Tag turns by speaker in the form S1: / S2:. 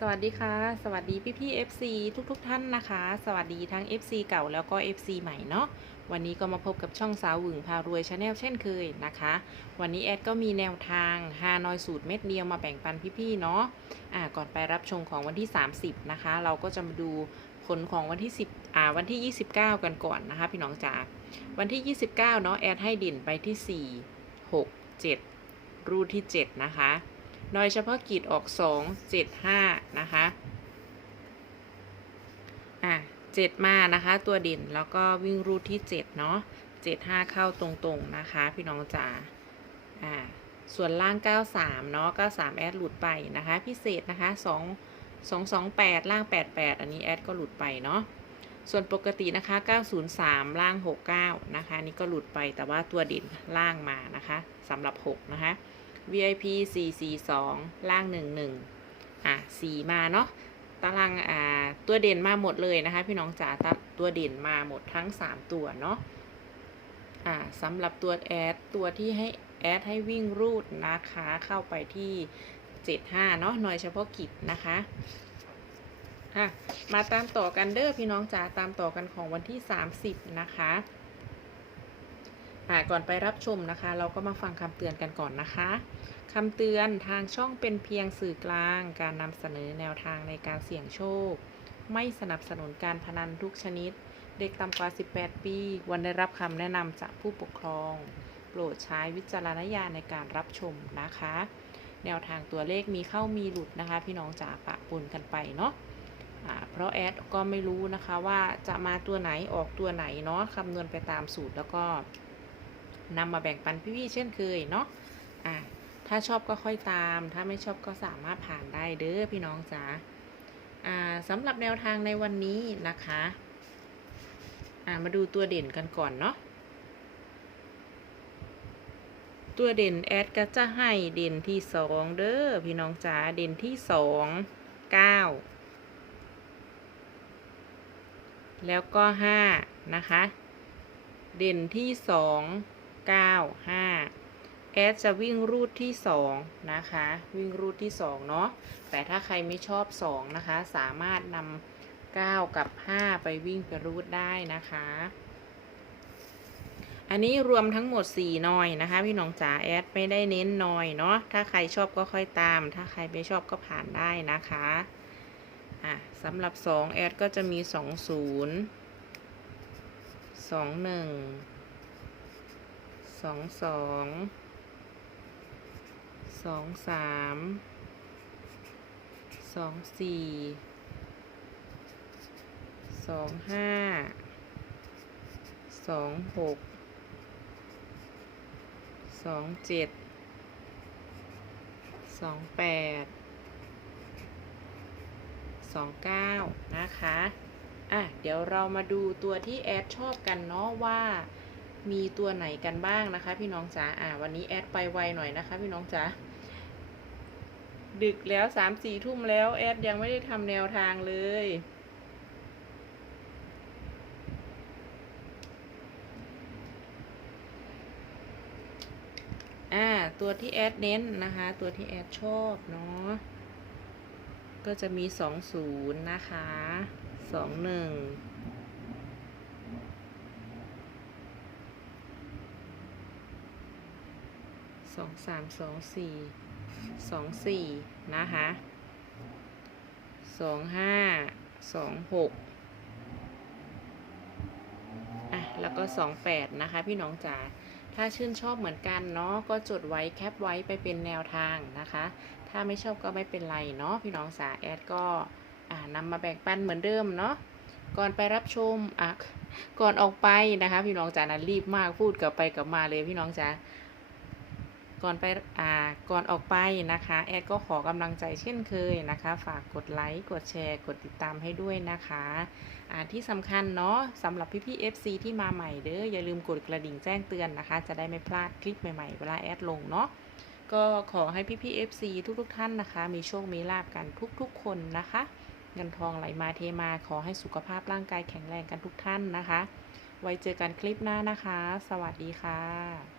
S1: สวัสดีค่ะ สวัสดีพี่พี่ FC ทุกๆทท่านนะคะ สวัสดีทั้ง FC เก่าแล้วก็ FC ใหม่เนาะวันนี้ก็มาพบกับช่องสาวหวึงพารวยชาแนลเช่นเคยนะคะ วันนี้แอดก็มีแนวทางฮานอยสูตรเม็ดเดียวมาแบ่งปันพี่ๆเนาะอ่าก่อนไปรับชมของวันที่ 30 นะคะ เราก็จะมาดูผลของวันที่ 10อ่าวันที่ 29 กันก่อนนะคะ พี่น้องจ๋าวันที่ 29 เนาะแอดให้เด่นไปที่ 4 6 7 รูทที่ 7 นะคะ โดยเฉพาะกีดออก2 7 5นะคะอะ7มานะคะ ตัวเด่นแล้วก็วิ่งรูทที่7เนาะ7 5เข้าตรงๆนะคะ พี่น้องจ๋าอ่าส่วนล่าง 93 เนาะ93 แอดหลุดไปนะคะ พิเศษนะคะ 2 228 ล่าง 88 อันนี้แอดก็หลุดไปเนาะ ส่วนปกตินะคะ 903 ล่าง 69 นะคะนี่ก็หลุดไปแต่ว่าตัวด่นล่างมานะคะสำหรับ 6 นะคะ VIP 442 ล่าง 11 อะ 4 มาเนาะ ตาราง อ่า ตัวเด่นมาหมดเลยนะคะ พี่น้องจ๋า ตัวเด่นมาหมดทั้ง 3 ตัวเนาะ อ่าสำหรับตัวแอด ตัวที่ให้แอดให้วิ่งรูดนะคะ เข้าไปที่ 75 เนาะ หน่วยเฉพาะกิจนะคะอะมาตามต่อกันเด้อพี่น้องจ๋าตามต่อกันของวันที่ 30 นะคะ อ่าก่อนไปรับชมนะคะ เราก็มาฟังคำเตือนกันก่อนนะคะคำเตือนทางช่องเป็นเพียงสื่อกลาง การนำเสนอแนวทางในการเสี่ยงโชค ไม่สนับสนุนการพนันทุกชนิด เด็กต่ำกว่า 18 ปีควรได้รับคำแนะนำจากผู้ปกครอง โปรดใช้วิจารณญาณในการรับชมนะคะ แนวทางตัวเลขมีเข้ามีหลุดนะคะ พี่น้องจ๋าปะปนกันไปเนาะเพราะแอดก็ไม่รู้นะคะว่าจะมาตัวไหนออกตัวไหนเนาะคำนวณไปตามสูตรแล้วก็ นำมาแบ่งปันพี่ๆเช่นเคยเนาะอะถ้าชอบก็ค่อยตาม ถ้าไม่ชอบก็สามารถผ่านได้เด้อพี่น้องจ๋าอ่าสำหรับแนวทางในวันนี้นะคะอ่ามาดูตัวเด่นกันก่อนเนาะตัวเด่นแอดก็จะให้เด่นที่สองเด้อพี่น้องจ๋าเด่นที่สองเก้าแล้วก็ห้านะคะ เด่นที่สอง เก้าห้าแอดจะวิ่งรูทที่สองนะคะ วิ่งรูทที่สองเนาะแต่ถ้าใครไม่ชอบสองนะคะ สามารถนำเก้ากับห้าไปวิ่งไปรูทได้นะคะ อันนี้รวมทั้งหมด 4 นอยนะคะ พี่น้องจ๋าแอดไม่ได้เน้นนอยเนาะถ้าใครชอบก็ค่อยตาม ถ้าใครไม่ชอบก็ผ่านได้นะคะอะสำหรับ 2 แอดก็จะมี 20สองหนึ่ง สองสองสองสามสองสี่สองห้าสองหกสองเจ็ดสองแปดสองเก้านะคะ อะ เดี๋ยวเรามาดูตัวที่แอดชอบกันเนาะว่า มีตัวไหนกันบ้างนะคะ พี่น้องจ๋าอะวันนี้แอดไปไวหน่อยนะคะ พี่น้องจ๋าดึกแล้วสามสี่ทุ่มแล้วแอดยังไม่ได้ทำแนวทางเลยอ่าตัวที่แอดเน้นนะคะ ตัวที่แอดชอบเนาะก็จะมีสองศูนย์นะคะสองหนึ่ง สองสามสองสี่สองสี่นะคะสองห้าสองหกอะแล้วก็สองแปดนะคะพี่น้องจ๋าถ้าชื่นชอบเหมือนกันเนาะก็จดไว้แคปไว้ไปเป็นแนวทางนะคะ ถ้าไม่ชอบก็ไม่เป็นไรเนาะพี่น้องสาแอดก็อ่านำมาแบ่งปันเหมือนเดิมเนาะก่อนไปรับชมอะก่อนออกไปนะคะ พี่น้องจ๋านะรีบมากพูดกลับไปกลับมาเลยพี่น้องจ๋า ก่อนไปอ่าก่อนออกไปนะคะ แอดก็ขอกำลังใจเช่นเคยนะคะ ฝากกดไลค์กดแชร์ กดติดตามให้ด้วยนะคะอ่าที่สำคัญเนาะสำหรับพี่ๆ FC ที่มาใหม่เด้ออย่าลืมกดกระดิ่งแจ้งเตือนนะคะ จะได้ไม่พลาดคลิปใหม่ๆ เวลาแอดลงเนาะก็ขอให้พี่ๆ FC ทุกๆ ท่านนะคะ มีโชค มีลาบกันทุกๆ คนนะคะ เงินทองไหลมาเทมาขอให้สุขภาพร่างกายแข็งแรงกันทุกท่านนะคะ ไว้เจอกันคลิปหน้านะคะ สวัสดีค่ะ